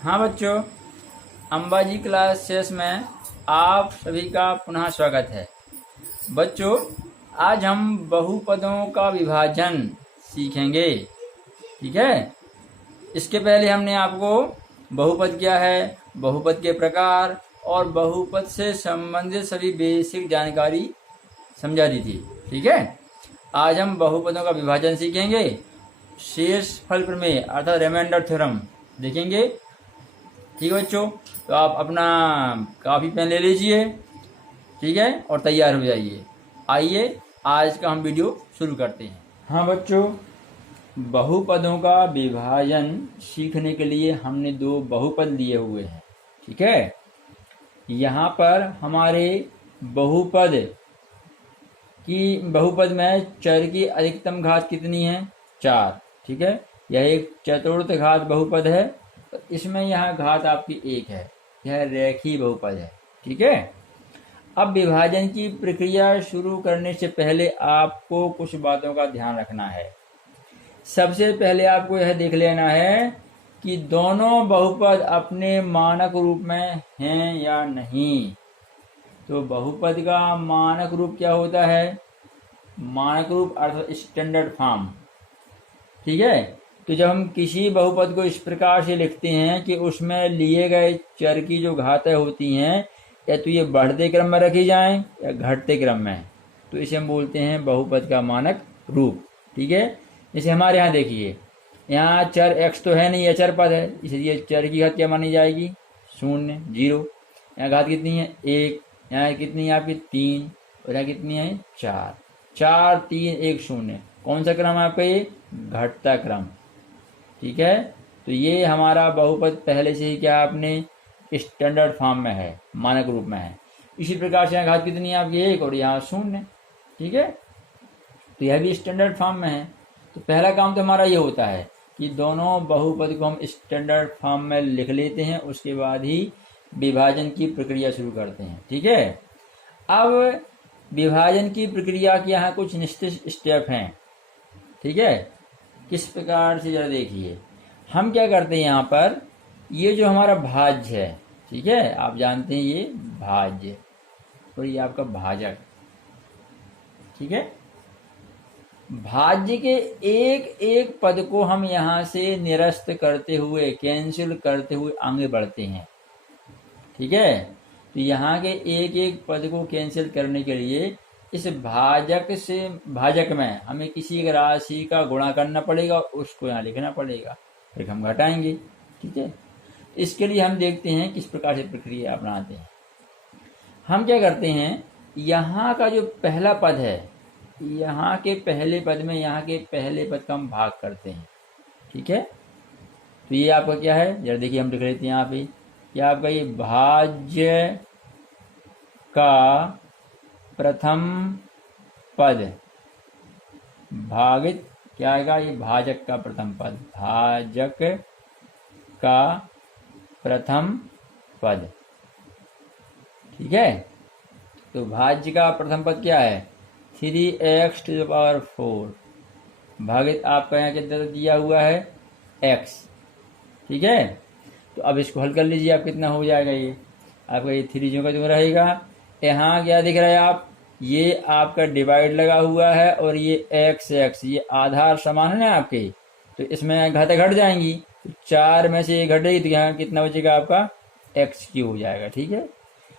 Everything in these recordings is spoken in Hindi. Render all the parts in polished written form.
हाँ बच्चों, अंबाजी क्लास 6 में आप सभी का पुनः स्वागत है। बच्चों, आज हम बहुपदों का विभाजन सीखेंगे। ठीक है। इसके पहले हमने आपको बहुपद क्या है, बहुपद के प्रकार और बहुपद से संबंधित सभी बेसिक जानकारी समझा दी थी। ठीक है। आज हम बहुपदों का विभाजन सीखेंगे, शेष फल प्रमेय अर्थात रिमाइंडर थ्योरम देखेंगे। ठीक है बच्चों, तो आप अपना कापी पेन ले लीजिए, ठीक है, और तैयार हो जाइए। आइए आज का हम वीडियो शुरू करते हैं। हाँ बच्चों, बहुपदों का विभाजन सीखने के लिए हमने दो बहुपद लिए हुए हैं। ठीक है। यहाँ पर हमारे बहुपद में चर की अधिकतम घात कितनी है? 4। ठीक है। यह एक चतुर्थ घात बहुपद है, तो इसमें यहाँ घात आपकी 1 है। यह रेखीय बहुपद है। ठीक है। अब विभाजन की प्रक्रिया शुरू करने से पहले आपको कुछ बातों का ध्यान रखना है। सबसे पहले आपको यह देख लेना है कि दोनों बहुपद अपने मानक रूप में हैं या नहीं। तो बहुपद का मानक रूप क्या होता है? मानक रूप अर्थात स्टैंडर्ड फॉर्म। ठीक है। तो जब हम किसी बहुपद को इस प्रकार से लिखते हैं कि उसमें लिए गए चर की जो घातें होती हैं या तो ये बढ़ते क्रम में रखी जाएं या घटते क्रम में, तो इसे हम बोलते हैं बहुपद का मानक रूप। ठीक है। जैसे हमारे यहाँ देखिए, यहाँ चर x तो है नहीं, अचर पद है, इसलिए चर की घात क्या मानी जाएगी? 0, 0। यहाँ घात कितनी है? 1। यहाँ कितनी है आपकी? 3। और यहाँ कितनी है? 4। 4, 3, 1, 0। कौन सा क्रम है आपका? ये घटता क्रम। ठीक है। तो ये हमारा बहुपद पहले से ही क्या आपने स्टैंडर्ड फॉर्म में है, मानक रूप में है। इसी प्रकार से यहाँ घात कितनी है आपकी? 1 और यहाँ 0। ठीक है। तो यह भी स्टैंडर्ड फॉर्म में है। तो पहला काम तो हमारा ये होता है कि दोनों बहुपद को हम स्टैंडर्ड फॉर्म में लिख लेते हैं, उसके बाद ही विभाजन की प्रक्रिया शुरू करते हैं। ठीक है। अब विभाजन की प्रक्रिया के यहाँ कुछ निश्चित स्टेप हैं। ठीक है। किस प्रकार से जरा देखिए, हम क्या करते हैं यहाँ पर, ये जो हमारा भाज्य है, ठीक है, आप जानते हैं ये भाज्य और ये आपका भाजक। ठीक है। भाज्य के एक एक पद को हम यहाँ से निरस्त करते हुए, कैंसिल करते हुए आगे बढ़ते हैं। ठीक है। तो यहाँ के एक एक पद को कैंसिल करने के लिए इस भाजक में हमें किसी एक राशि का गुणा करना पड़ेगा और उसको यहाँ लिखना पड़ेगा, फिर हम घटाएंगे। ठीक है। इसके लिए हम देखते हैं किस प्रकार से प्रक्रिया अपनाते हैं। हम क्या करते हैं, यहाँ का जो पहला पद है, यहाँ के पहले पद में यहाँ के पहले पद का हम भाग करते हैं। ठीक है। तो ये आपका क्या है, जरा देखिए, हम लिख लेते हैं यहाँ पे, क्या आपका ये भाज्य का प्रथम पद भागित क्या आएगा? ये भाजक का प्रथम पद, भाजक का प्रथम पद। ठीक है। तो भाज्य का प्रथम पद क्या है? 3x⁴ भागित आपका यहाँ कितना दिया हुआ है? x। ठीक है। तो अब इसको हल कर लीजिए, आप कितना हो जाएगा? ये आपका ये 3 जो का जो रहेगा, यहाँ क्या दिख रहा है आप, ये आपका डिवाइड लगा हुआ है और ये x ये आधार समान है ना आपके, तो इसमें घातें घट जाएंगी। तो 4 में से ये घटेगी तो यहाँ कितना बचेगा आपका? x³ हो जाएगा। ठीक है।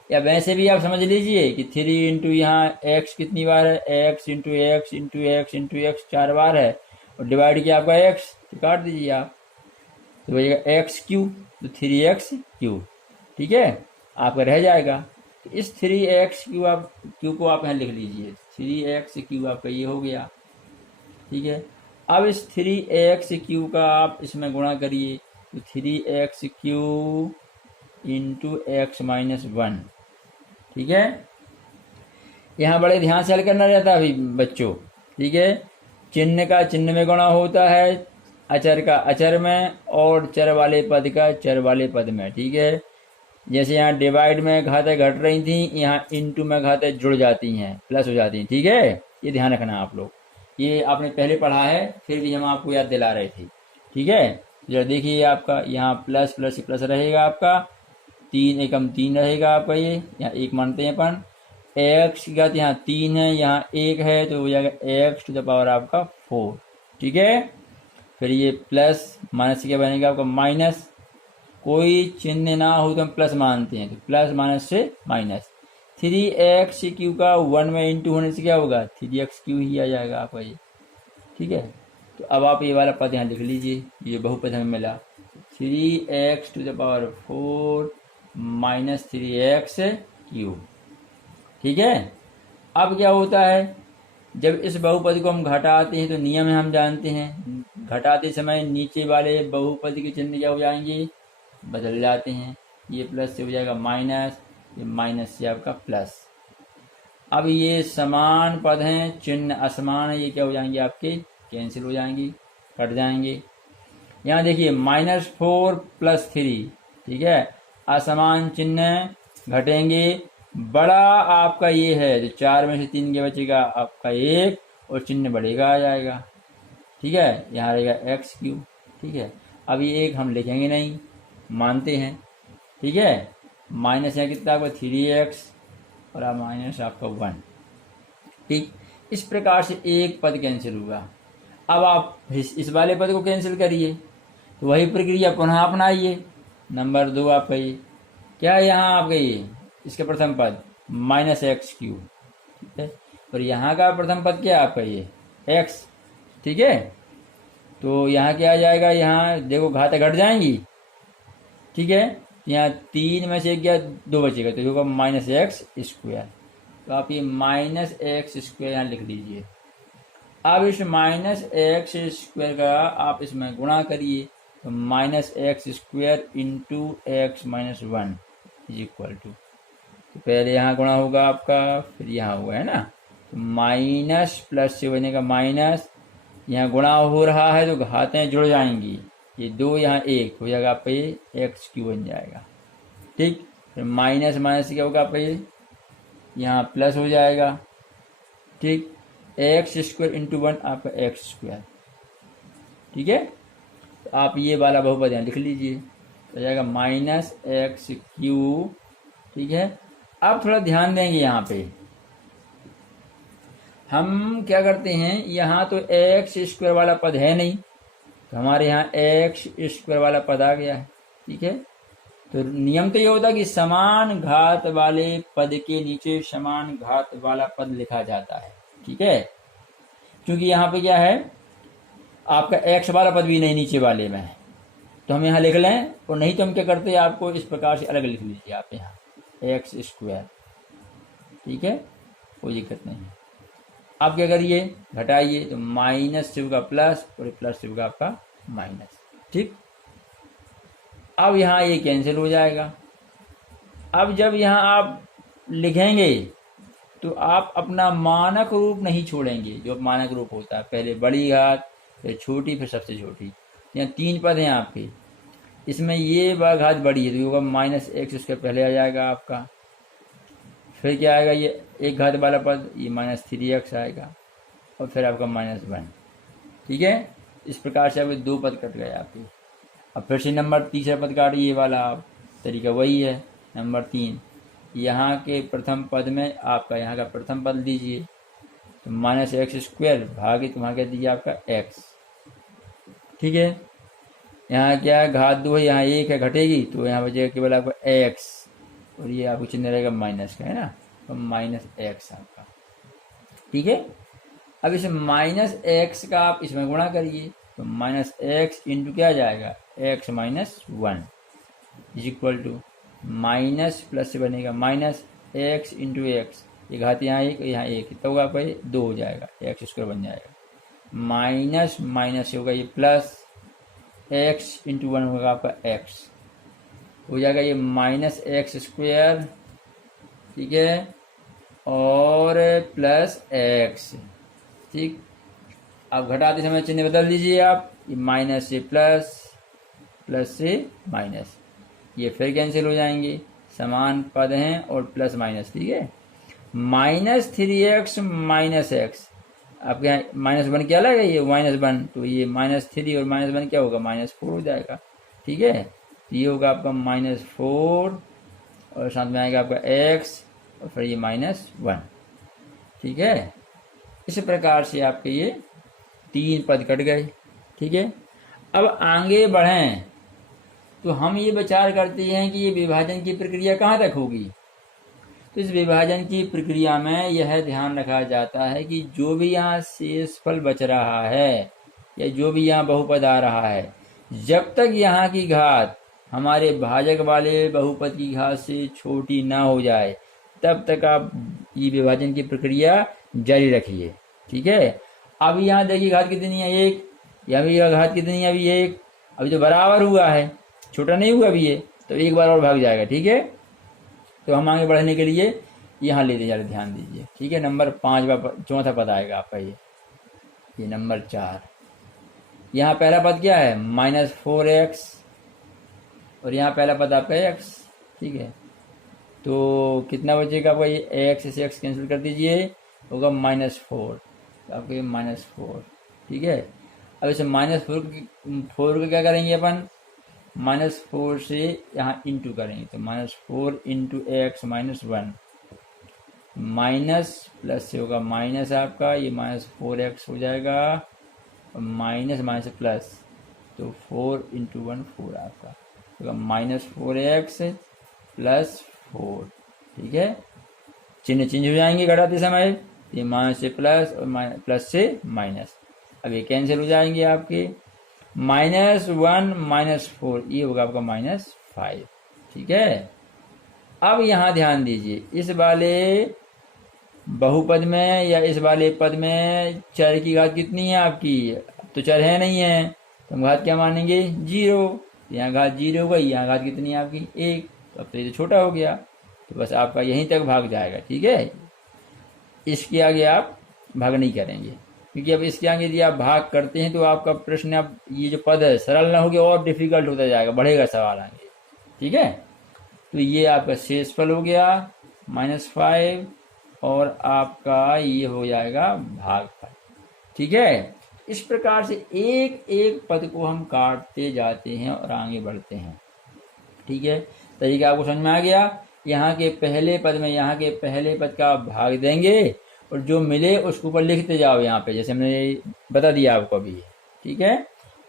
या वैसे भी आप समझ लीजिए कि 3 इंटू यहाँ x कितनी बार है? x into x into x into x 4 बार है, और डिवाइड किया आपका x, तो काट दीजिए आप, तो बचेगा x³, तो 3x³। ठीक है। आपका रह जाएगा। तो इस 3x³ को आप यहाँ लिख लीजिए, 3x³ आपका ये हो गया। ठीक है। अब इस 3x³ का आप इसमें गुणा करिए, तो 3x³ इंटू x-1। ठीक है। यहाँ बड़े ध्यान से हल करना रहता है अभी बच्चों। ठीक है। चिन्ह का चिन्ह में गुणा होता है, अचर का अचर में, और चर वाले पद का चर वाले पद में। ठीक है। जैसे यहाँ डिवाइड में घातें घट रही थी, यहाँ इंटू में घातें जुड़ जाती हैं, प्लस हो जाती हैं। ठीक है। ये ध्यान रखना आप लोग, ये आपने पहले पढ़ा है, फिर भी हम आपको याद दिला रहे थे। ठीक है। जरा देखिए आपका यहाँ प्लस प्लस प्लस रहेगा आपका, 3 एकम 3 रहेगा आपका, ये यहाँ 1 मानते हैं अपन। एक्स की घात यहाँ 3 है, यहाँ 1 है, तो हो जाएगा एक्स टू द पावर आपका 4। ठीक है, फिर ये प्लस माइनस से क्या बनेगा आपका माइनस, कोई चिन्ह ना हो तो हम प्लस मानते हैं, तो प्लस माइनस से माइनस। 3x³ का 1 में इंटू होने से क्या होगा 3x³ ही आ जाएगा आपका ये। ठीक है, तो अब आप ये वाला पद यहाँ लिख लीजिए, ये बहुपद हमें मिला 3x to the power 4 minus 3x³। ठीक है, अब क्या होता है, जब इस बहुपद को हम घटाते हैं तो नियम है हम जानते हैं, घटाते समय नीचे वाले बहुपद के चिन्ह क्या हो जाएंगे, बदल जाते हैं। ये प्लस से हो जाएगा माइनस, ये माइनस से आपका प्लस। अब ये समान पद हैं, चिन्ह असमान है, ये क्या हो जाएंगे आपके कैंसिल हो जाएंगी, कट जाएंगे। यहाँ देखिए -4 + 3, ठीक है, असमान चिन्ह घटेंगे, बड़ा आपका ये है जो 4 में से 3 के बचेगा आपका 1 और चिन्ह बढ़ेगा आ जाएगा। ठीक है, यहाँ रहेगा x³। ठीक है, अब ये 1 हम लिखेंगे नहीं, मानते हैं। ठीक है, माइनस यहाँ कितना आपका 3x और अब माइनस आपका 1। ठीक, इस प्रकार से एक पद कैंसिल हुआ। अब आप इस वाले पद को कैंसिल करिए, तो वही प्रक्रिया पुनः अपनाइए। नंबर 2 आपका ये क्या है, यहाँ आपका ये इसका प्रथम पद -x³। ठीक है, और यहाँ का प्रथम पद क्या है आपका ये x। ठीक है, तो यहाँ क्या आ जाएगा, यहाँ देखो घातें घट जाएंगी। ठीक है, यहाँ 3 में से क्या 2 बचेगा, तो होगा -x²। तो आप ये -x² यहाँ लिख लीजिए। अब इस -x² का आप इसमें गुणा करिए, तो -x² into x - 1 is equal to, तो पहले यहाँ गुणा होगा आपका, फिर यहाँ होगा, है ना। तो माइनस प्लस से बनेगा माइनस, यहाँ गुणा हो रहा है तो घातें जुड़ जाएंगी, ये 2 यहाँ 1 हो जाएगा आपका, ये x³ बन जाएगा। ठीक, फिर माइनस माइनस क्या होगा आपका, ये यहाँ प्लस हो जाएगा। ठीक, x² इंटू 1 आपका x²। ठीक है, तो आप ये वाला बहुपद यहाँ लिख लीजिए, तो हो जाएगा -x³। ठीक है, अब थोड़ा ध्यान देंगे, यहाँ पे हम क्या करते हैं, यहाँ तो x² वाला पद है नहीं, तो हमारे यहाँ x² वाला पद आ गया है। ठीक है, तो नियम तो ये होता है कि समान घात वाले पद के नीचे समान घात वाला पद लिखा जाता है। ठीक है, क्योंकि यहाँ पे क्या है, आपका x वाला पद भी नहीं नीचे वाले में है, तो हम यहाँ लिख लें, और नहीं तो हम क्या करते हैं, आपको इस प्रकार से अलग लिख लीजिए आप यहाँ x²। ठीक है, कोई दिक्कत नहीं है। आप क्या करिए, घटाइए, तो माइनस से होगा प्लस और प्लस से होगा आपका माइनस। ठीक, अब यहाँ ये कैंसिल हो जाएगा। अब जब यहाँ आप लिखेंगे तो आप अपना मानक रूप नहीं छोड़ेंगे, जो मानक रूप होता है, पहले बड़ी घात, फिर छोटी, फिर सबसे छोटी। यहाँ 3 पद हैं आपके, इसमें ये घात बड़ी है, तो होगा -x, उसके पहले आ जाएगा आपका। फिर क्या आएगा, ये एक घात वाला पद, ये -3x आएगा, और फिर आपका -1। ठीक है, इस प्रकार से आपके 2 पद कट गए आपके। अब फिर से नंबर तीसरा पद काट, ये वाला तरीका वही है। नंबर 3, यहाँ के प्रथम पद में आपका यहाँ का प्रथम पद लीजिए, तो -x² भागित वहाँ क्या दीजिए आपका x। ठीक है, यहाँ क्या घात 2 है, यहाँ 1 है, घटेगी, तो यहाँ बचेगा केवल आपका x, और ये आपको चिन्ह रहेगा माइनस का, है ना, तो -x आपका। ठीक है, अब इस -x का आप इसमें गुणा करिए, तो -x इंटू क्या जाएगा x - 1 is equal to minus plus से बनेगा -x इंटू x, ये घात यहाँ 1 यहाँ 1, तो आपका ये 2 हो जाएगा, x² बन जाएगा। माइनस माइनस से होगा ये प्लस, x इंटू 1 होगा आपका x, हो जाएगा ये -x²। ठीक है, और प्लस x। ठीक, अब घटाते समय चिन्ह बदल दीजिए आप, ये माइनस से प्लस, प्लस से माइनस, ये फिर कैंसिल हो जाएंगे, समान पद हैं और प्लस माइनस। ठीक है, -3x - x, आपके यहाँ -1 क्या लगा, ये -1, तो ये -3 और -1 क्या होगा, -4 हो जाएगा। ठीक है, तो ये होगा आपका -4 और साथ में आएगा आपका x और फिर ये -1। ठीक है, इस प्रकार से आपके ये 3 पद कट गए। ठीक है, अब आगे बढ़ें तो हम ये विचार करते हैं कि ये विभाजन की प्रक्रिया कहाँ तक होगी। तो इस विभाजन की प्रक्रिया में यह ध्यान रखा जाता है कि जो भी यहाँ शेषफल बच रहा है या जो भी यहाँ बहुपद आ रहा है, जब तक यहाँ की घात हमारे भाजक वाले बहुपद की घात से छोटी ना हो जाए तब तक आप ये विभाजन की प्रक्रिया जारी रखिए। ठीक है, अब यहाँ देखिए घात कितनी है, 1, यहाँ भी घात कितनी है, अभी 1, अभी तो बराबर हुआ है, छोटा नहीं हुआ अभी ये, तो एक बार और भाग जाएगा। ठीक है, तो हम आगे बढ़ने के लिए यहाँ लेते जा रहे, ध्यान दीजिए। ठीक है, नंबर 5 चौथा पद आएगा आपका ये नंबर 4। यहाँ पहला पद क्या है, -4x और यहाँ पहला पद आपका x। ठीक है, तो कितना बचेगा आपका, ये x से x कैंसिल कर दीजिए, होगा -4, तो आपका ये -4। ठीक है, अब इसे -4 को क्या करेंगे अपन, -4 से यहाँ इंटू करेंगे, तो -4 × x -1 माइनस प्लस से होगा माइनस आपका, ये -4x हो जाएगा और माइनस प्लस, तो 4 × 1 4 आपका होगा -4x + 4। ठीक है, चिन्ह चेंज हो जाएंगे घटाते समय, ये माइनस से प्लस और प्लस से माइनस, अब ये कैंसिल हो जाएंगे आपके, -1 -4 ये होगा आपका -5। ठीक है, अब यहाँ ध्यान दीजिए, इस वाले बहुपद में या इस वाले पद में चर की घात कितनी है आपकी, तो चर है नहीं है, तो हम घात क्या मानेंगे, 0, यहाँ घात 0 हो गई, यहाँ घात कितनी है आपकी 1, तो अब तो ये तो छोटा हो गया, तो बस आपका यहीं तक भाग जाएगा। ठीक है, इसके आगे आप भाग नहीं करेंगे, क्योंकि अब इसके आगे यदि आप भाग करते हैं तो आपका प्रश्न, अब ये जो पद है सरल ना हो गया और डिफिकल्ट होता जाएगा, बढ़ेगा सवाल आगे। ठीक है, तो ये आपका शेषफल हो गया -5 और आपका ये हो जाएगा भागफल। ठीक है, इस प्रकार से एक एक पद को हम काटते जाते हैं और आगे बढ़ते हैं। ठीक है, तरीका आपको समझ में आ गया। यहाँ के पहले पद में यहाँ के पहले पद का भाग देंगे और जो मिले उसके ऊपर लिखते जाओ यहाँ पे, जैसे हमने बता दिया आपको अभी। ठीक है,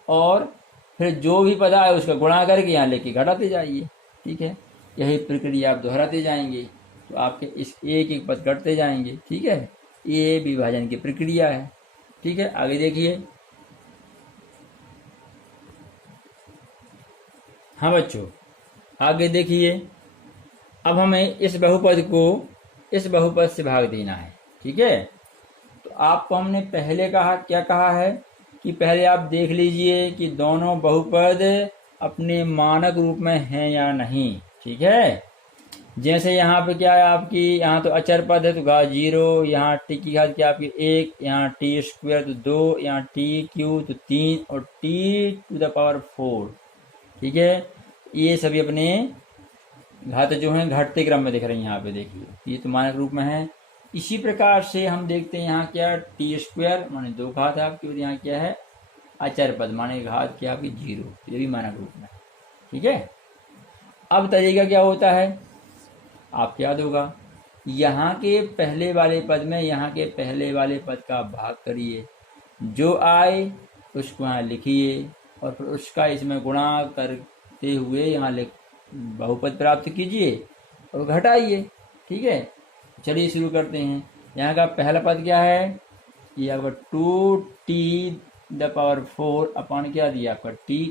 और फिर जो भी पद आए उसका गुणा करके यहाँ लेके घटाते जाइए। ठीक है, यही प्रक्रिया आप दोहराते जाएंगे तो आपके इस एक एक पद घटते जाएंगे। ठीक है, ये विभाजन की प्रक्रिया है। ठीक है, आगे देखिए। हाँ बच्चों, आगे देखिए, अब हमें इस बहुपद को इस बहुपद से भाग देना है। ठीक है, तो आपको हमने पहले क्या कहा है कि पहले आप देख लीजिए कि दोनों बहुपद अपने मानक रूप में हैं या नहीं। ठीक है, जैसे यहाँ पे क्या है आपकी, यहाँ तो अचर पद है तो घात 0, यहाँ टी की घात क्या आपकी 1, यहाँ t² तो 2, यहाँ t³ तो 3 और t⁴। ठीक है, ये सभी अपने घात जो हैं घटते क्रम में दिख रही हैं। यहाँ पे देखिए, ये तो मानक रूप में है। इसी प्रकार से हम देखते हैं यहाँ क्या t² माने 2 घात है आपकी, और यहाँ क्या है अचर पद माने घात क्या आपकी 0, ये भी मानक रूप में। ठीक है, अब तरीका क्या होता है आपको याद होगा, यहाँ के पहले वाले पद में यहाँ के पहले वाले पद का भाग करिए, जो आए उसको यहाँ लिखिए और फिर उसका इसमें गुणा करते हुए यहाँ बहुपद प्राप्त कीजिए और घटाइए। ठीक है, चलिए शुरू करते हैं। यहाँ का पहला पद क्या है, ये आपका 2t⁴ अपॉन क्या दिया आपका t²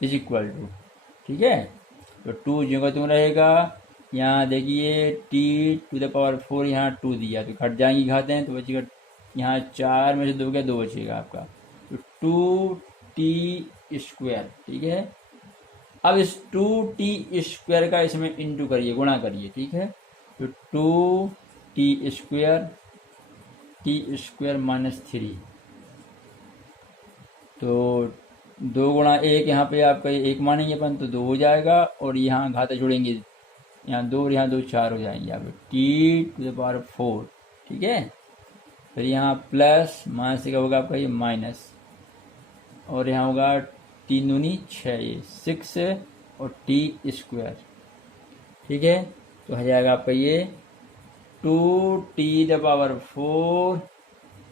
= ठीक है, तो 2 जो तुम रहेगा, यहाँ देखिए t⁴ यहाँ 2 दिया तो घट जाएंगी घातें, तो बचेगा यहाँ 4 में से 2 क्या 2 बचेगा आपका, तो 2t²। ठीक है, अब इस 2t² का इसमें इंटू करिए, गुणा करिए। ठीक है, तो 2t² t² -3, तो 2 × 1 यहाँ पे आपका 1 मानेंगे अपन तो 2 हो जाएगा, और यहाँ घाते जुड़ेंगे, यहाँ 2 और यहाँ 2 4 हो जाएंगे यहाँ पे t⁴। ठीक है, फिर यहाँ प्लस माइनस का होगा आपका ये माइनस, और यहाँ होगा 3 दूनी 6, ये 6 और टी स्क्वायर। ठीक है, तो हो जाएगा आपका ये 2t⁴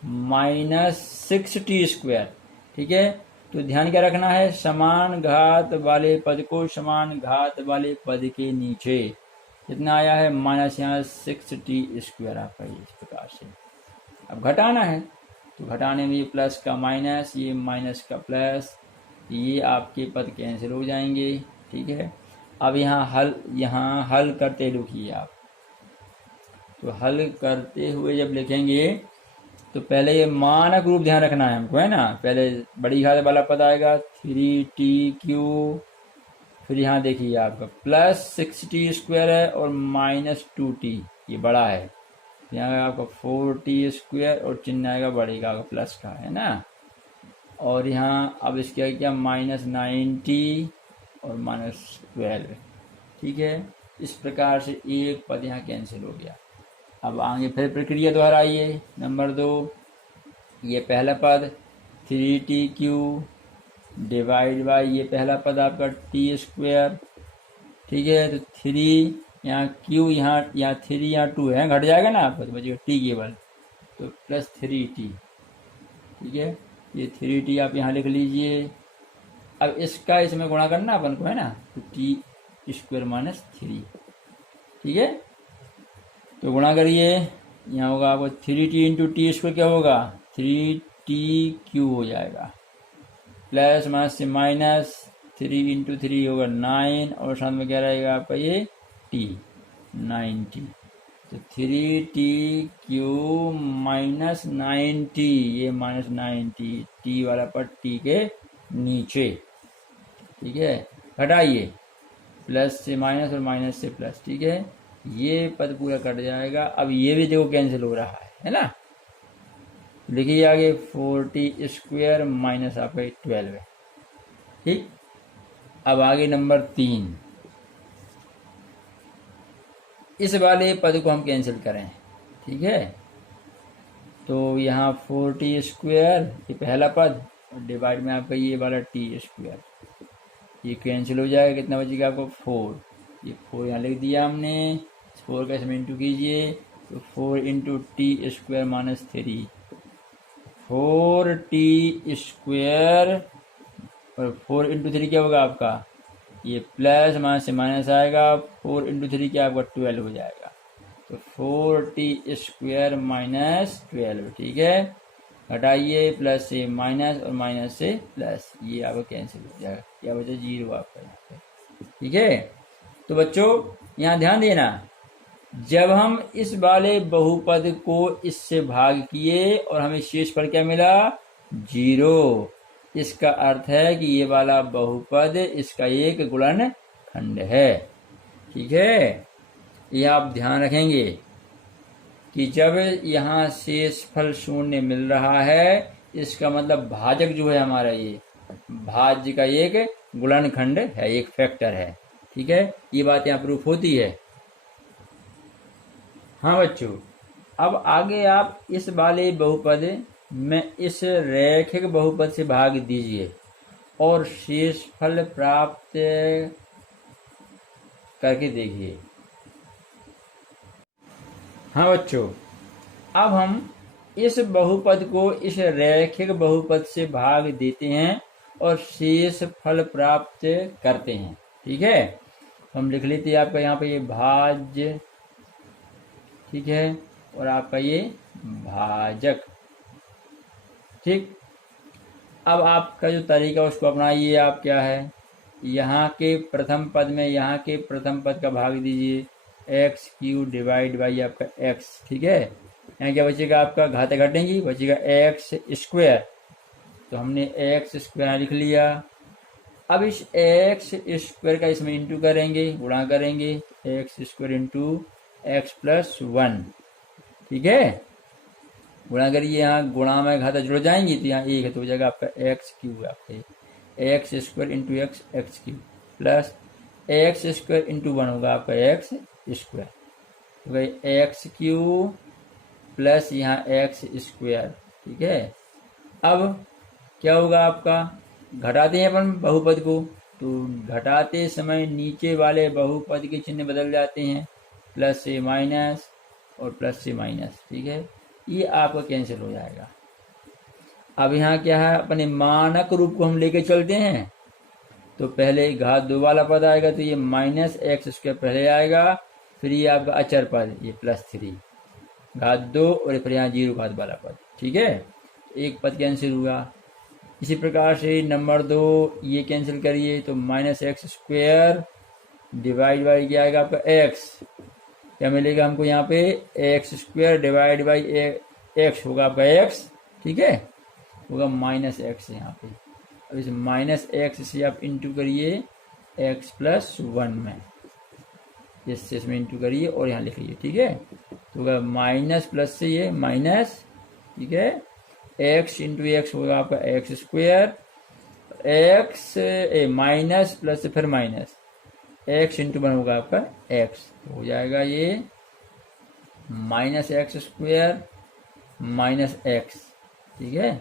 माइनस 6t स्क्वायर। ठीक है, तो ध्यान क्या रखना है, समान घात वाले पद को समान घात वाले पद के नीचे कितना आया है माइनस यहाँ 6t स्क्वायर आपका, इस प्रकार से। अब घटाना है तो घटाने में ये प्लस का माइनस, ये माइनस का प्लस, ये आपके पद कैंसिल हो जाएंगे। ठीक है, अब यहाँ हल करते लिखिए आप। तो हल करते हुए जब लिखेंगे तो पहले ये मानक रूप ध्यान रखना है हमको, है ना। पहले बड़ी घात वाला पद आएगा 3t³, फिर यहाँ देखिए आपका प्लस 6t स्क्वायर है और माइनस 2t, ये बड़ा है, यहाँ आपका 4t स्क्वायर और चिन्ह आएगा बड़े का प्लस का, है ना। और यहाँ अब इसके क्या माइनस 9t और माइनस 12। ठीक है, इस प्रकार से एक पद यहाँ कैंसिल हो गया। अब आगे फिर प्रक्रिया दोहराइए। नंबर 2, ये पहला पद 3t³ डिवाइड बाई ये पहला पद आपका t स्क्वायर। ठीक है, तो 3 यहाँ q यहाँ 3 यहाँ 2 है, घट जाएगा ना आपका, तो बचेगा t केवल, तो प्लस 3t। ठीक है, ये 3t आप यहाँ लिख लीजिए। अब इसका इसमें गुणा करना अपन को, है ना, तो t स्क्वायर माइनस 3। ठीक है, तो गुणा करिए, यहाँ होगा आपको 3t इंटू टी स्क्वायर क्या होगा 3t³ हो जाएगा, प्लस माइनस से माइनस 3 इंटू 3 होगा 9, और साथ में क्या रहेगा आपका ये t 9t। तो 3t³ माइनस 9t, ये माइनस 9t, t वाला पर t के नीचे। ठीक है, घटाइए, प्लस से माइनस और माइनस से प्लस। ठीक है, ये पद पूरा कट जाएगा। अब ये भी देखो कैंसिल हो रहा है ना। लिखिए आगे 4t स्क्वायर माइनस आपका 12 है। ठीक, अब आगे नंबर 3, इस वाले पद को हम कैंसिल करें। ठीक है, तो यहाँ 4t स्क्वायर ये पहला पद और डिवाइड में आपका ये वाला t स्क्वायर, ये कैंसिल हो जाएगा। कितना बचेगा आपको 4, ये 4 यहाँ लिख दिया हमने, 4 का इसमें इंटू कीजिए, तो 4 into T square minus 3, 4t square और 4 इंटू 3 क्या होगा आपका, ये प्लस माइनस से माइनस आएगा, 4 इंटू 3 क्या आपका 12 हो जाएगा, तो 4t स्क्वायर माइनस 12। ठीक है, हटाइए, प्लस से माइनस और माइनस से प्लस, ये आपका कैंसिल हो जाएगा, क्या बचा 0 आपका यहाँ पे। ठीक है, तो बच्चों यहाँ ध्यान देना, जब हम इस वाले बहुपद को इससे भाग किए और हमें शेषफल क्या मिला 0, इसका अर्थ है कि ये वाला बहुपद इसका एक गुणनखंड है। ठीक है, ये आप ध्यान रखेंगे कि जब यहाँ शेषफल 0 मिल रहा है, इसका मतलब भाजक जो है हमारा ये भाज्य का एक गुणनखंड है, एक फैक्टर है। ठीक है, ये बात यहाँ प्रूफ होती है। हाँ बच्चों, अब आगे आप इस वाले बहुपद में इस रैखिक बहुपद से भाग दीजिए और शेषफल प्राप्त करके देखिए। हाँ बच्चों, अब हम इस बहुपद को इस रैखिक बहुपद से भाग देते हैं और शेषफल प्राप्त करते हैं। ठीक है, हम लिख लेते हैं आपका यहाँ पे ये भाज्य, ठीक है, और आपका ये भाजक। ठीक, अब आपका जो तरीका उसको अपनाइए। आप क्या है, यहाँ के प्रथम पद में यहाँ के प्रथम पद का भाग दीजिए, x³ डिवाइड बाई आपका x। ठीक है, यहाँ क्या बचेगा आपका, घातें घटेंगी, बचेगा x स्क्वायर, तो हमने x स्क्वायर लिख लिया। अब इस x स्क्वायर का इसमें इंटू करेंगे, गुणा करेंगे, x square into x plus 1। ठीक है, गुणा करिए, यहाँ गुणा में घाता जुड़ जाएंगी तो यहाँ एक है, तो हो जाएगा आपका x³ आपका x square into x³ plus x square into 1 होगा आपका x स्क्वायर, तो x³ प्लस यहाँ एक्स स्क्वायर। ठीक है, अब क्या होगा आपका, घटाते हैं अपन बहुपद को, तो घटाते समय नीचे वाले बहुपद के चिन्ह बदल जाते हैं, प्लस से माइनस और प्लस से माइनस। ठीक है, ये आपका कैंसिल हो जाएगा। अब यहाँ क्या है, अपने मानक रूप को हम लेके चलते हैं, तो पहले घात 2 वाला पद आएगा, तो ये माइनस एक्स स्क्वायर पहले आएगा, फिर ये आपका अचर पद ये +3 घात 2 और फिर यहाँ 0 घात वाला पद। ठीक है, एक पद कैंसिल हुआ। इसी प्रकार से नंबर 2 ये कैंसिल करिए, तो minus x square divide by क्या आएगा आपका एक्स, क्या मिलेगा हमको यहाँ पे, x square divide by x होगा आपका एक्स। ठीक है, होगा माइनस एक्स यहाँ पे। अब इस माइनस एक्स से आप इंटू करिए एक्स प्लस 1 में, इसमें इंटू करिए और यहाँ लिखिए। ठीक है, तो होगा माइनस प्लस से ये माइनस। ठीक है, एक्स इंटू एक्स होगा आपका x square, x minus plus से फिर माइनस, एक्स इंटू 1 होगा आपका एक्स, हो जाएगा ये minus x square minus x. ठीक है,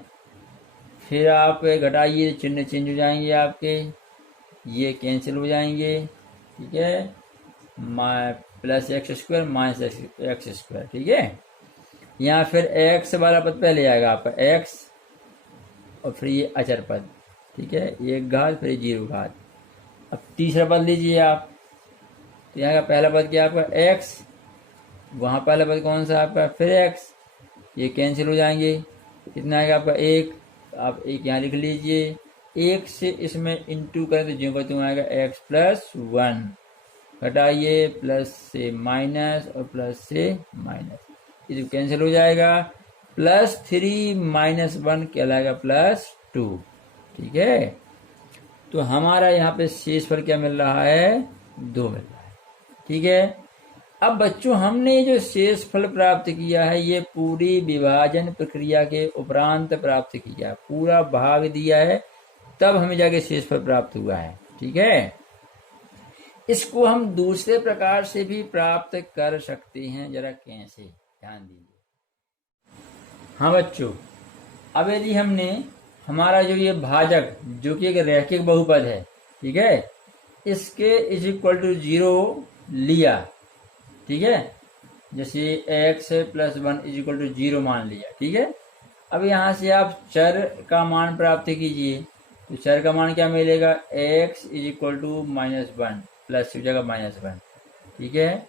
फिर आप घटाइए, चिन्ह चेंज हो जाएंगे आपके, ये कैंसिल हो जाएंगे। ठीक है, plus x square minus x square. ठीक है, यहाँ फिर एक्स वाला पद पहले आएगा आपका एक्स और फिर ये अचर पद। ठीक है, 1 घात फिर 0 घात। अब तीसरा पद लीजिए आप, तो यहाँ का पहला पद क्या आपका एक्स, वहाँ पहला पद कौन सा आपका फिर एक्स, ये कैंसिल हो जाएंगे। कितना आएगा आपका 1, आप 1 यहाँ लिख लीजिए, 1 से इसमें इंटू करें तो जो का आएगा एक्स प्लस 1, घटाइए प्लस से माइनस और प्लस से माइनस, ये जो कैंसिल हो जाएगा, +3 माइनस 1 कहलाएगा +2। ठीक है, तो हमारा यहाँ पे शेषफल क्या मिल रहा है, 2 मिल रहा है। ठीक है, अब बच्चों हमने जो शेषफल प्राप्त किया है ये पूरी विभाजन प्रक्रिया के उपरांत प्राप्त किया, पूरा भाग दिया है तब हमें जाके शेषफल प्राप्त हुआ है। ठीक है, इसको हम दूसरे प्रकार से भी प्राप्त कर सकते हैं, जरा कैसे, ध्यान दीजिए। हाँ बच्चों, अब यदि हमने हमारा जो ये भाजक जो कि एक रैखिक बहुपद है, ठीक है, इसके इज इक्वल टू 0 लिया। ठीक है, जैसे x plus 1 is equal to 0 मान लिया। ठीक है, अब यहाँ से आप चर का मान प्राप्त कीजिए, तो चर का मान क्या मिलेगा, x is equal to -1 plus की जगह -1। ठीक है,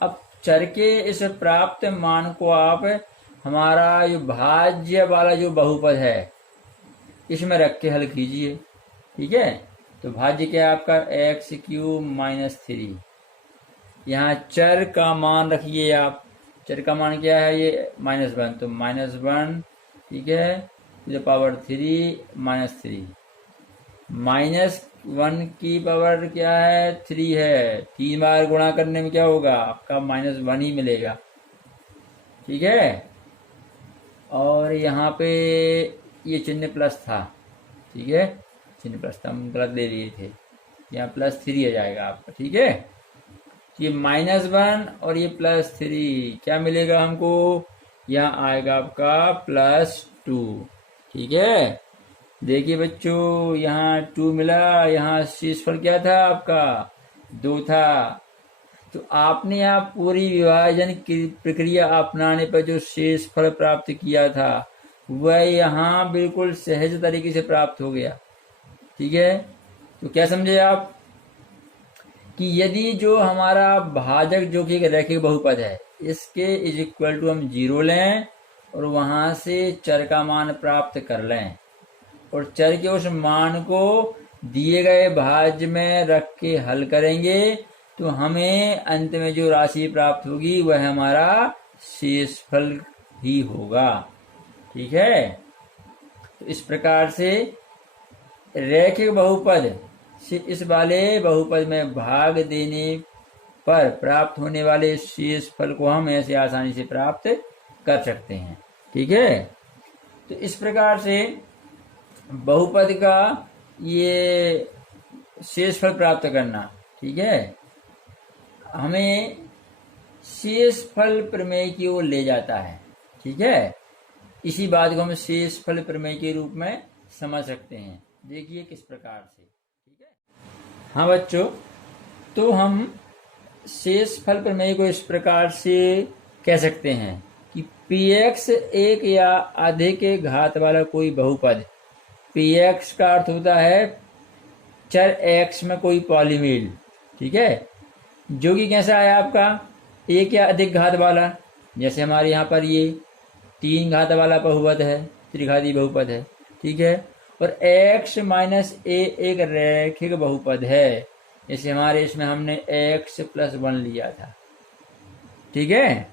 अब चर के इस प्राप्त मान को आप हमारा जो भाज्य वाला जो बहुपद है इसमें रख के हल कीजिए। ठीक है, तो भाज्य क्या है आपका x³ -3, यहाँ चर का मान रखिए आप, चर का मान क्या है ये -1, तो -1। ठीक है, ⁻³ -3, -1 की पावर क्या है 3 है, 3 बार गुणा करने में क्या होगा आपका -1 ही मिलेगा। ठीक है, और यहाँ पे ये चिन्ह प्लस था। ठीक है, चिन्ह प्लस था, हम गलत ले लिए थे, यहाँ +3 आ जाएगा आपका। ठीक है, ये -1 और ये +3 क्या मिलेगा हमको, यहाँ आएगा आपका +2। ठीक है, देखिए बच्चों यहाँ 2 मिला, यहाँ शेषफल क्या था आपका 2 था, तो आपने आप पूरी विभाजन की प्रक्रिया अपनाने पर जो शेषफल प्राप्त किया था वह यहाँ बिल्कुल सहज तरीके से प्राप्त हो गया। ठीक है, तो क्या समझे आप कि यदि जो हमारा भाजक जो कि एक रैखिक बहुपद है इसके इज इक्वल टू हम 0 लें और वहां से चर का मान प्राप्त कर लें और चर के उस मान को दिए गए भाज्य में रख के हल करेंगे तो हमें अंत में जो राशि प्राप्त होगी वह हमारा शेषफल ही होगा। ठीक है, तो इस प्रकार से रैखिक बहुपद से इस वाले बहुपद में भाग देने पर प्राप्त होने वाले शेषफल को हम ऐसे आसानी से प्राप्त कर सकते हैं। ठीक है, तो इस प्रकार से बहुपद का ये शेषफल प्राप्त करना, ठीक है, हमें शेषफल प्रमेय की ओर ले जाता है। ठीक है, इसी बात को हम शेषफल प्रमेय के रूप में समझ सकते हैं। देखिए किस प्रकार से। ठीक है, हाँ बच्चों, तो हम शेषफल प्रमेय को इस प्रकार से कह सकते हैं कि px एक या अधिक घात वाला कोई बहुपद, px का अर्थ होता है चर x में कोई पॉलीमेल, ठीक है, जो कि कैसा है आपका एक या अधिक घात वाला। जैसे हमारे यहाँ पर ये 3 घात वाला बहुपद है, त्रिघाती बहुपद है, ठीक है, और x माइनस a एक रैखिक बहुपद है। जैसे हमारे इसमें हमने x प्लस 1 लिया था, ठीक है,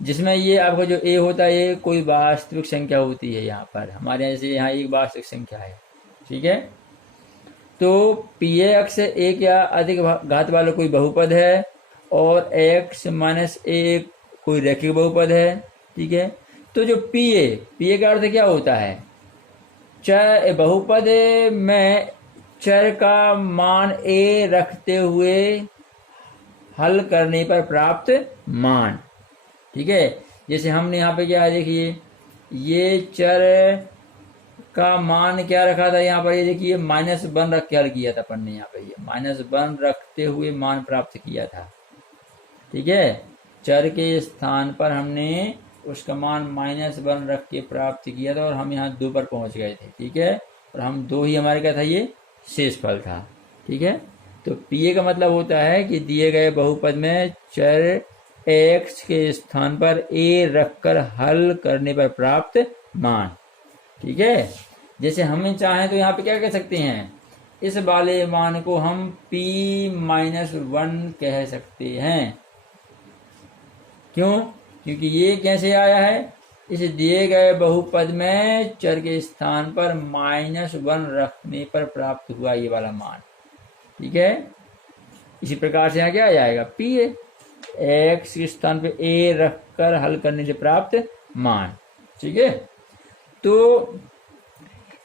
जिसमें ये आपका जो a होता है ये कोई वास्तविक संख्या होती है। यहाँ पर हमारे यहाँ जैसे यहाँ एक वास्तविक संख्या है, ठीक है, तो px एक या अधिक घात वाला कोई बहुपद है और x माइनस a कोई रैखिक बहुपद है, ठीक है। तो जो pa का अर्थ क्या होता है, चर बहुपद में चर का मान a रखते हुए हल करने पर प्राप्त मान, ठीक है। जैसे हमने यहाँ पे क्या है, देखिए ये चर का मान क्या रखा था यहाँ पर, ये देखिए -1 रख के हल किया था अपन ने। यहाँ पे ये -1 रखते हुए मान प्राप्त किया था, ठीक है। चर के स्थान पर हमने उसका मान -1 रख के प्राप्त किया था और हम यहाँ 2 पर पहुंच गए थे, ठीक है, और हम 2 ही हमारे क्या था, ये शेषफल था, ठीक है। तो पीए का मतलब होता है कि दिए गए बहुपद में चर x के स्थान पर a रखकर हल करने पर प्राप्त मान, ठीक है। जैसे हमें चाहें तो यहाँ पे क्या कह सकते हैं, इस वाले मान को हम p-1 कह सकते हैं। क्यों? क्योंकि ये कैसे आया है, इस दिए गए बहुपद में चर के स्थान पर -1 रखने पर प्राप्त हुआ ये वाला मान, ठीक है। इसी प्रकार से यहाँ क्या आ जाएगा, पी x के स्थान पे a रखकर हल करने से प्राप्त मान, ठीक है। तो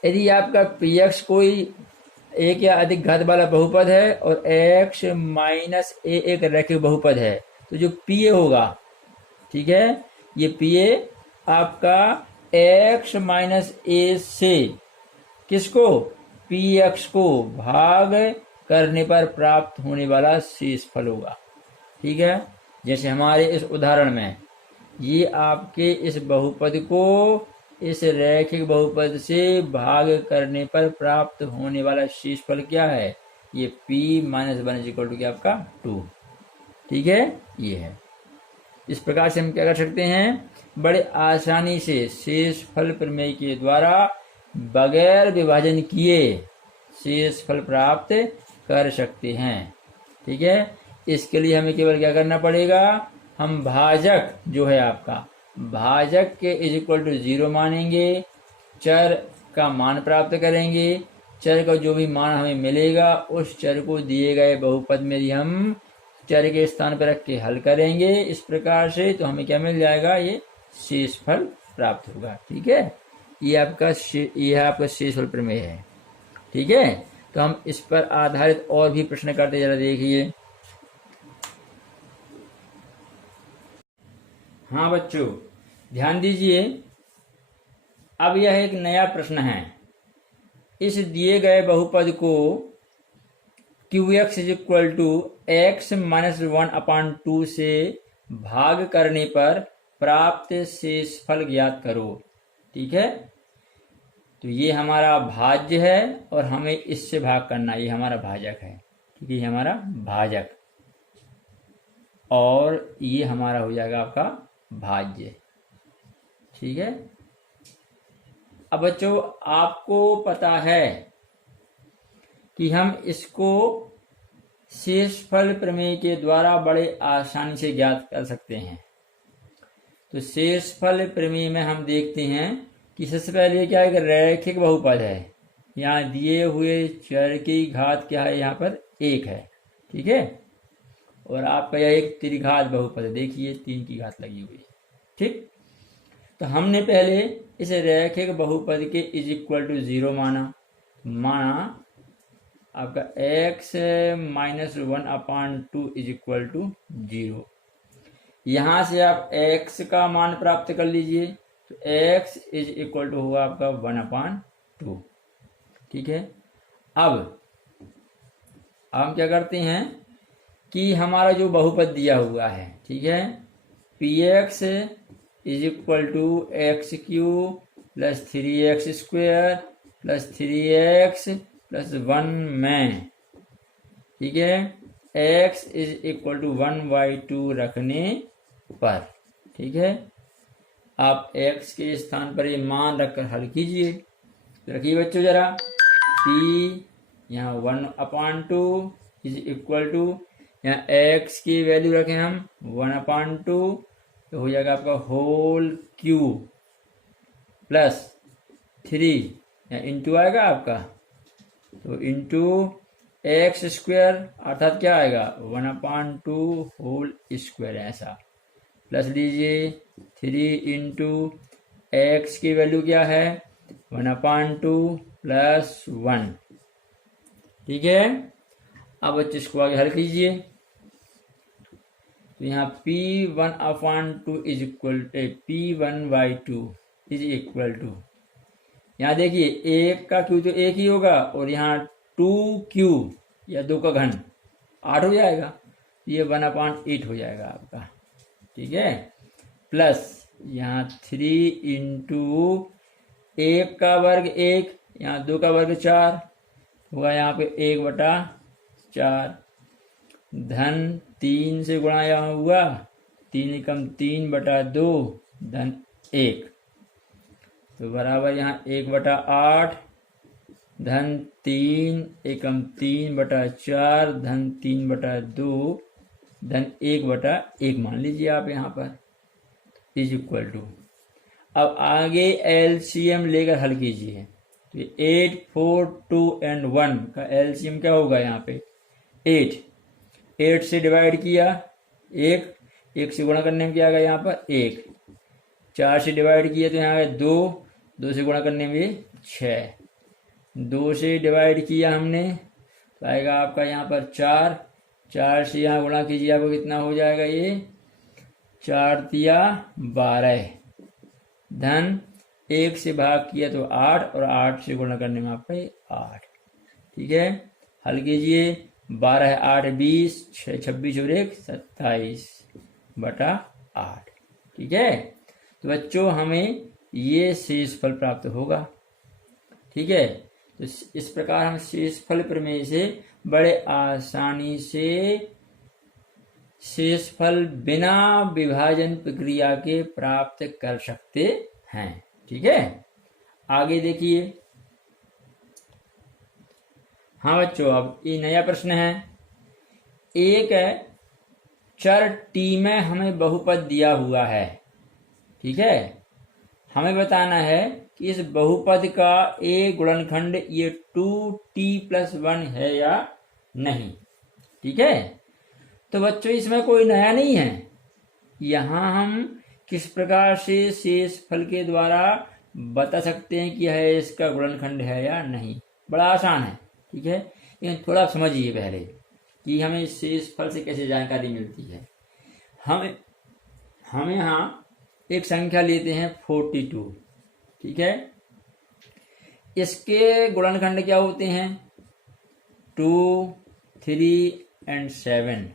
यदि आपका px कोई एक या अधिक घात वाला बहुपद है और x माइनस a एक रैखिक बहुपद है, तो जो pa होगा, ठीक है, ये pa आपका x माइनस a से किसको, px को भाग करने पर प्राप्त होने वाला शेषफल होगा, ठीक है। जैसे हमारे इस उदाहरण में ये आपके इस बहुपद को इस रैखिक बहुपद से भाग करने पर प्राप्त होने वाला शेषफल क्या है, ये p-1 इक्वल टू क्या आपका 2, ठीक है, ये है। इस प्रकार से हम क्या कर सकते हैं, बड़े आसानी से शेषफल प्रमेय के द्वारा बगैर विभाजन किए शेषफल प्राप्त कर सकते हैं, ठीक है। इसके लिए हमें केवल क्या करना पड़ेगा, हम भाजक जो है आपका भाजक के इक्वल टू 0 मानेंगे, चर का मान प्राप्त करेंगे, चर का जो भी मान हमें मिलेगा उस चर को दिए गए बहुपद में ही हम चर के स्थान पर रख के हल करेंगे इस प्रकार से, तो हमें क्या मिल जाएगा, ये शेषफल प्राप्त होगा, ठीक है। ये आपका शेषफल प्रमेय है, ठीक है। तो हम इस पर आधारित और भी प्रश्न करते, जरा देखिए। हाँ बच्चों ध्यान दीजिए, अब यह एक नया प्रश्न है। इस दिए गए बहुपद को qx equal to x minus 1/2 से भाग करने पर प्राप्त शेषफल ज्ञात करो, ठीक है। तो ये हमारा भाज्य है और हमें इससे भाग करना, ये हमारा भाजक है, ठीक है, ये हमारा भाजक और ये हमारा हो जाएगा आपका भाज्य, ठीक है। अब बच्चों आपको पता है कि हम इसको शेषफल प्रमेय के द्वारा बड़े आसानी से ज्ञात कर सकते हैं। तो शेषफल प्रमेय में हम देखते हैं कि सबसे पहले क्या है, रैखिक बहुपद है, यहाँ दिए हुए चर की घात क्या है, यहाँ पर 1 है, ठीक है, और आपका यह एक त्रिघात बहुपद है, देखिए 3 की घात लगी हुई है, ठीक। तो हमने पहले इस रैखिक बहुपद के इज इक्वल टू 0 माना आपका x-1/2 इज इक्वल टू 0। यहां से आप x का मान प्राप्त कर लीजिए, तो x इज इक्वल टू होगा आपका 1/2। ठीक है। अब हम क्या करते हैं कि हमारा जो बहुपद दिया हुआ है, ठीक है, px is equal to x q plus 3x² plus 3x plus 1 में, ठीक है, x इज इक्वल टू 1/2 रखने पर, ठीक है, आप x के स्थान पर ये मान रखकर हल कीजिए। तो रखिए बच्चों जरा, p यहाँ 1/2 इज इक्वल टू, यहाँ x की वैल्यू रखें हम 1/2, तो हो जाएगा आपका होल क्यूब प्लस 3, यहाँ इंटू आएगा आपका, तो इंटू x² अर्थात क्या आएगा 1/2 होल स्क्वायर, ऐसा प्लस लीजिए 3 इंटू x की वैल्यू क्या है 1/2 प्लस 1। ठीक है। अब बच्चे इसको आगे हल कीजिए, तो यहाँ p1/2 is equal p1/2 is equal to, यहाँ देखिए एक का क्यू तो एक ही होगा, और यहाँ 2q या 2 का घन 8 हो जाएगा, ये 1/8 हो जाएगा आपका। ठीक है। प्लस यहाँ 3 इंटू 1 का वर्ग 1, यहाँ 2 का वर्ग 4 होगा, यहाँ पे 1/4 धन 3 से गुणा यहाँ हुआ 3 एकम 3/2 धन 1, तो बराबर यहाँ 1/8 धन 3 एकम 3/4 धन 3/2 धन 1/1 मान लीजिए आप यहाँ पर, इज इक्वल टू। अब आगे एलसीएम लेकर हल कीजिए, तो 8, 4, 2 एंड 1 का एलसीएम क्या होगा यहाँ पे 8 से डिवाइड किया 1 से गुणा करने में क्या आएगा यहाँ पर 1, 4 से डिवाइड किया तो यहाँ आएगा 2 से गुणा करने में 6, 2 से डिवाइड किया हमने तो आएगा आपका यहाँ पर 4 से यहाँ गुणा कीजिए, आपको कितना हो जाएगा ये 4 तिया 12 धन 1 से भाग किया तो 8 और 8 से गुणा करने में आपका 8। ठीक है। हल कीजिए, 12 8 20, 6 26 और 1 27/8। ठीक है। तो बच्चों हमें ये शेषफल प्राप्त होगा। ठीक है। तो इस प्रकार हम शेषफल प्रमेय से बड़े आसानी से शेषफल बिना विभाजन प्रक्रिया के प्राप्त कर सकते हैं। ठीक है। आगे देखिए, हाँ बच्चों, अब ये नया प्रश्न है। एक चर t में हमें बहुपद दिया हुआ है। ठीक है। हमें बताना है कि इस बहुपद का a गुणनखंड ये 2t+1 है या नहीं। ठीक है। तो बच्चों इसमें कोई नया नहीं है, यहां हम किस प्रकार से शेषफल के द्वारा बता सकते हैं कि यह इसका गुणनखंड है या नहीं। बड़ा आसान है। ठीक है। लेकिन थोड़ा समझिए पहले कि हमें शेषफल से कैसे जानकारी मिलती है। हम यहाँ एक संख्या लेते हैं 42। ठीक है। इसके गुणनखंड क्या होते हैं 2, 3 एंड 7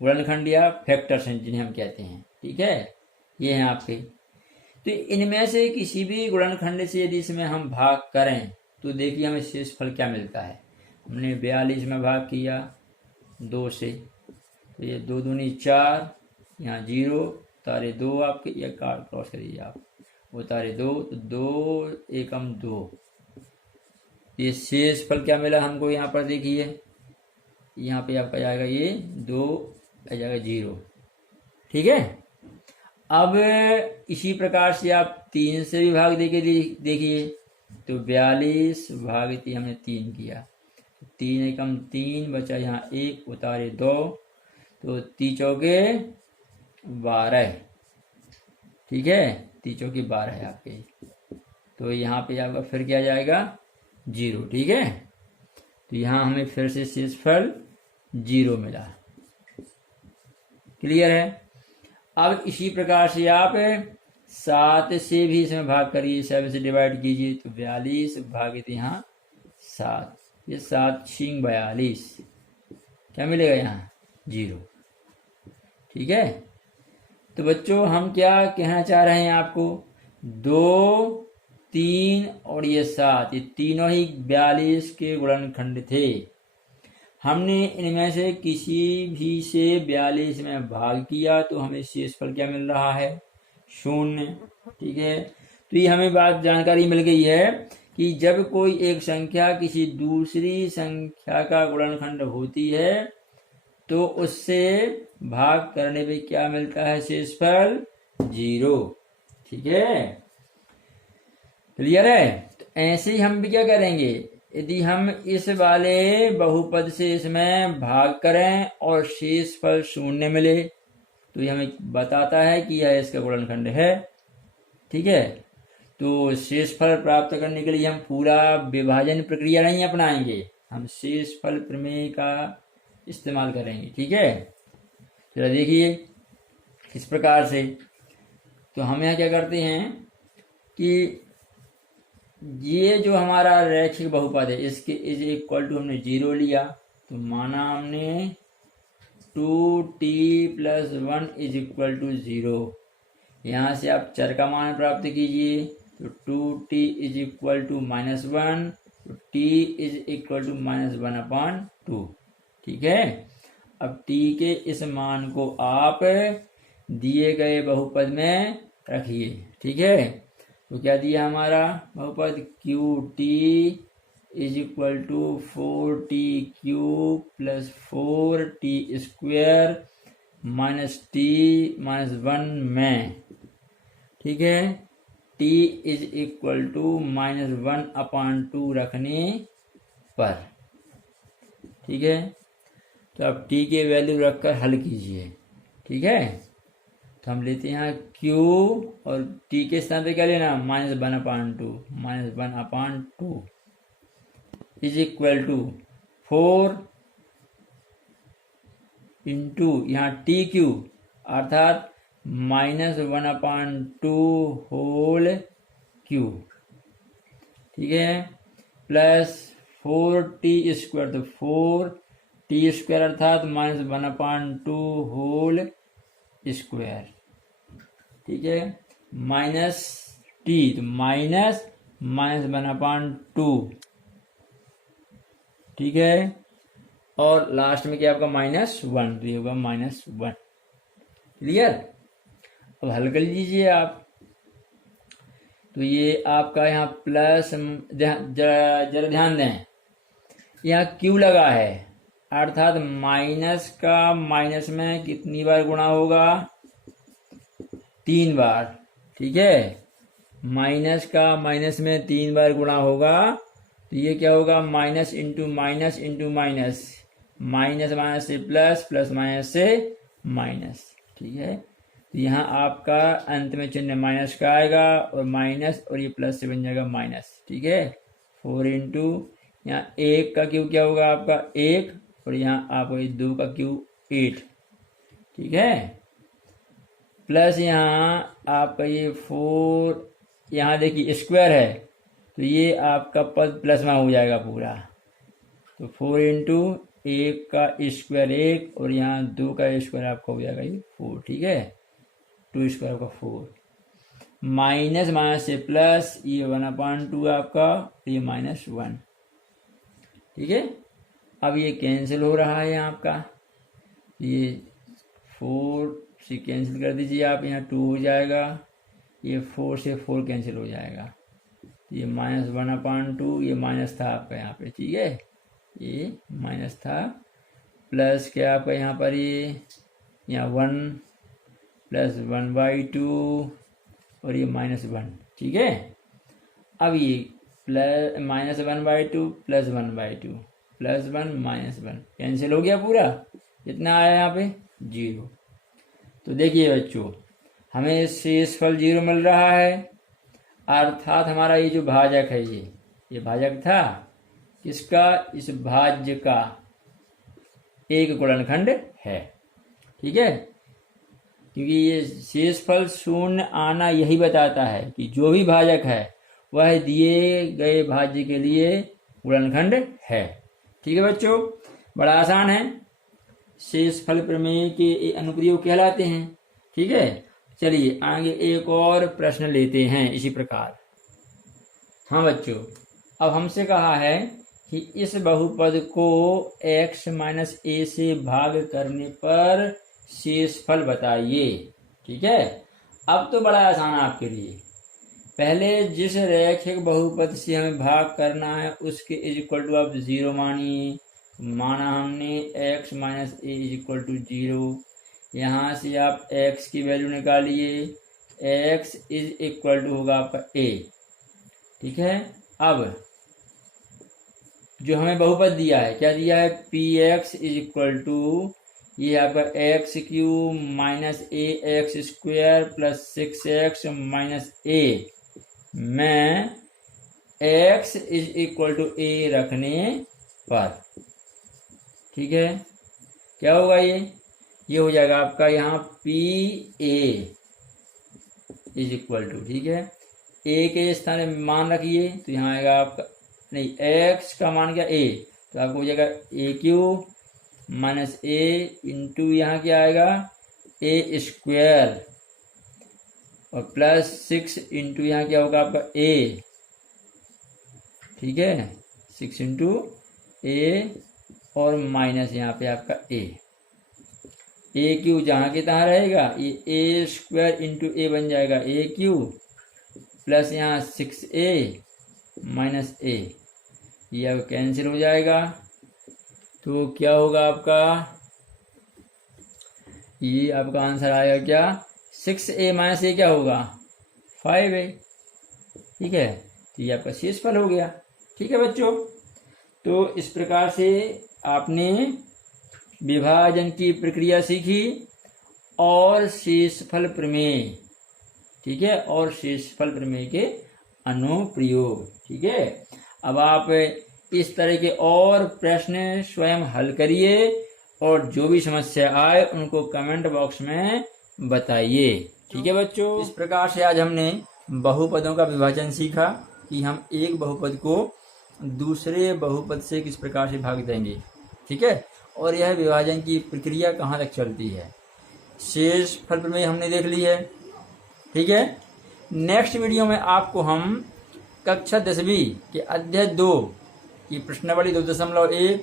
गुणनखंड या फैक्टर्स हैं जिन्हें हम कहते हैं। ठीक है। ये हैं आपके। तो इनमें से किसी भी गुणनखंड से यदि इसमें हम भाग करें तो देखिए हमें शेषफल क्या मिलता है। हमने 42 में भाग किया 2 से, तो ये 2 दूनी 4, यहाँ 0 तारे 2 आपके, या कार्ड क्रॉस करिए आप, वो तारे 2, तो 2 एकम 2। ये शेषफल क्या मिला हमको यहाँ पर देखिए, यहाँ पे आपका जाएगा ये 2 आ जाएगा 0। ठीक है। अब इसी प्रकार से आप 3 से भी भाग देके देखिए, तो 42 भागित हमने 3 किया, 3 एकम 3 बचा यहाँ 1 उतारे 2, तो 3 चौके 12। ठीक है। 3 चौके 12 है आपके, तो यहाँ पे आपका फिर क्या जाएगा 0। ठीक है। तो यहाँ हमें फिर से शेषफल 0 मिला। क्लियर है। अब इसी प्रकार से आप 7 से भी इसमें भाग करिए, 7 से डिवाइड कीजिए, तो 42 भागित यहाँ 7, ये 7 छिंग 42, क्या मिलेगा यहाँ 0। ठीक है, तो बच्चों हम क्या कहना चाह रहे हैं आपको, 2, 3 और ये 7, ये तीनों ही 42 के गुणनखंड थे। हमने इनमें से किसी भी से 42 में भाग किया तो हमें शेषफल क्या मिल रहा है, 0। ठीक है, तो ये हमें बात जानकारी मिल गई है कि जब कोई एक संख्या किसी दूसरी संख्या का गुणनखंड होती है तो उससे भाग करने पे क्या मिलता है, शेषफल 0। ठीक है, क्लियर है। तो ऐसे ही हम भी क्या करेंगे, यदि हम इस वाले बहुपद से इसमें भाग करें और शेषफल 0 मिले तो ये हमें बताता है कि यह इसका गुणनखंड है। ठीक है, तो शेषफल प्राप्त करने के लिए हम पूरा विभाजन प्रक्रिया नहीं अपनाएंगे, हम शेषफल प्रमेय का इस्तेमाल करेंगे। ठीक है, चलो देखिए किस प्रकार से। तो हम यहाँ क्या करते हैं कि ये जो हमारा रैखिक बहुपद है इसके इज इक्वल टू हमने 0 लिया, तो माना हमने 2t + 1 इज इक्वल टू 0। यहाँ से आप चर का मान प्राप्त कीजिए, तो 2t इज इक्वल टू -1, तो t इज इक्वल टू -1/2। ठीक है, अब t के इस मान को आप दिए गए बहुपद में रखिए। ठीक है, तो क्या दिया हमारा बहुपद, QT is equal to 4t³ + 4t² -t-1 में। ठीक है, t इज इक्वल टू -1/2 रखने पर। ठीक है, तो अब t के वैल्यू रखकर हल कीजिए। ठीक है, तो हम लेते हैं यहाँ Q और t के स्थान पे क्या लेना, -1/2 इज इक्वल टू 4 इंटू यहाँ TQ अर्थात -1/2 होल क्यू। ठीक है, प्लस 4t², तो 4t² अर्थात -1/2 होल स्क्वायर। ठीक है, माइनस टी, तो -1/2। ठीक है, और लास्ट में क्या आपका -1, तो ये होगा -1। क्लियर, अब हल कर लीजिए आप। तो ये आपका यहाँ प्लस, जरा ध्यान दें, यहाँ क्यू लगा है अर्थात माइनस का माइनस में कितनी बार गुणा होगा, 3 बार। ठीक है, माइनस का माइनस में 3 बार गुणा होगा, तो ये क्या होगा, minus into minus into minus, minus minus से प्लस, प्लस माइनस से माइनस। ठीक है, तो यहाँ आपका अंत में चिन्ह माइनस का आएगा और माइनस और ये प्लस से बन जाएगा माइनस। ठीक है, 4 इंटू यहाँ 1 का क्यू क्या होगा आपका 1 और यहाँ आपको 2 का क्यू 8। ठीक है, प्लस यहाँ आपका ये 4, यहाँ देखिए स्क्वायर है तो ये आपका पद प्लस में हो जाएगा पूरा, तो 4 इंटू 1 का स्क्वायर 1 और यहाँ 2 का स्क्वायर आपका हो जाएगा ये 4। ठीक है, 2 स्क्वायर का 4, माइनस माइनस से प्लस, ये 1/2 आपका, ये -1। ठीक है, अब ये कैंसिल हो रहा है यहाँ आपका, ये 4 से कैंसिल कर दीजिए आप, यहाँ 2 हो जाएगा, ये 4 से 4 कैंसिल हो जाएगा, ये -1/2, ये माइनस था आपका यहाँ पे। ठीक है, ये माइनस था, प्लस क्या आपका यहाँ पर, ये यहाँ 1 प्लस 1/2 और ये -1। ठीक है, अब ये प्लस -1/2 प्लस 1/2 प्लस 1 -1 कैंसिल हो गया पूरा, कितना आया यहाँ पे 0। तो देखिए बच्चों, हमें शेषफल 0 मिल रहा है, अर्थात हमारा ये जो भाजक है ये भाजक था किसका, इस भाज्य का एक गुणनखंड है। ठीक है, क्योंकि ये शेषफल शून्य आना यही बताता है कि जो भी भाजक है वह दिए गए भाज्य के लिए गुणनखंड है। ठीक है बच्चों, बड़ा आसान है। शेषफल प्रमेय के ये अनुप्रयोग कहलाते हैं। ठीक है, चलिए आगे एक और प्रश्न लेते हैं इसी प्रकार। हाँ बच्चों, अब हमसे कहा है कि इस बहुपद को x माइनस a से भाग करने पर शेषफल बताइए। ठीक है, अब तो बड़ा आसान है आपके लिए। पहले जिस रैखिक बहुपद से हमें भाग करना है उसके इज इक्वल टू आप 0 मानिए। माना हमने x minus a is equal to 0। यहाँ से आप x की वैल्यू निकालिए, x इज इक्वल टू होगा आपका a। ठीक है, अब जो हमें बहुपद दिया है, क्या दिया है, px इज इक्वल टू ये आपका x cube minus a x square plus 6x minus a में x is equal to a रखने पर। ठीक है, क्या होगा, ये हो जाएगा आपका यहाँ p a is equal to, ठीक है, a के स्थान में मान रखिए तो यहाँ आएगा आपका, नहीं x का मान क्या a, तो आपको हो जाएगा ए क्यूब माइनस a इंटू यहाँ क्या आएगा a स्क्वायर और प्लस 6 इंटू यहाँ क्या होगा आपका a। ठीक है, 6 इंटू a और माइनस यहाँ पे आपका a क्यू जहाँ के तहाँ रहेगा, ये a स्क्वायर इंटू a बन जाएगा a क्यू प्लस यहाँ 6a माइनस a, ये अब कैंसिल हो जाएगा। तो क्या होगा आपका, ये आपका आंसर आएगा क्या, 6a माइनस a क्या होगा 5a। ठीक है, तो ये आपका शेषफल हो गया। ठीक है बच्चों, तो इस प्रकार से आपने विभाजन की प्रक्रिया सीखी और शेषफल प्रमेय। ठीक है, और शेषफल प्रमेय के अनुप्रयोग। ठीक है, अब आप इस तरह के और प्रश्न स्वयं हल करिए और जो भी समस्या आए उनको कमेंट बॉक्स में बताइए। ठीक है बच्चों, इस प्रकार से आज हमने बहुपदों का विभाजन सीखा कि हम एक बहुपद को दूसरे बहुपद से किस प्रकार से भाग देंगे। ठीक है, और यह विभाजन की प्रक्रिया कहाँ तक चलती है, शेषफल प्रमेय हमने देख ली है। ठीक है, नेक्स्ट वीडियो में आपको हम कक्षा 10वीं के अध्याय 2 की प्रश्नावली 2.1,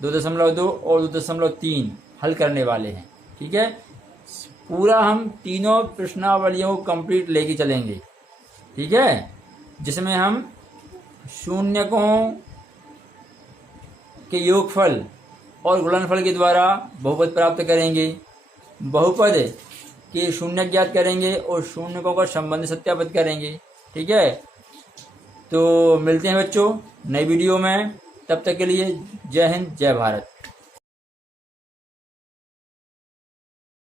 2.2 और 2.3 हल करने वाले हैं। ठीक है, पूरा हम तीनों प्रश्नावलियों को कंप्लीट लेके चलेंगे। ठीक है, जिसमें हम शून्यकों के योगफल और गुणनफल के द्वारा बहुपद प्राप्त करेंगे, बहुपद के शून्य ज्ञात करेंगे और शून्यकों का संबंध सत्यापित करेंगे। ठीक है, तो मिलते हैं बच्चों नई वीडियो में, तब तक के लिए जय हिंद जय भारत।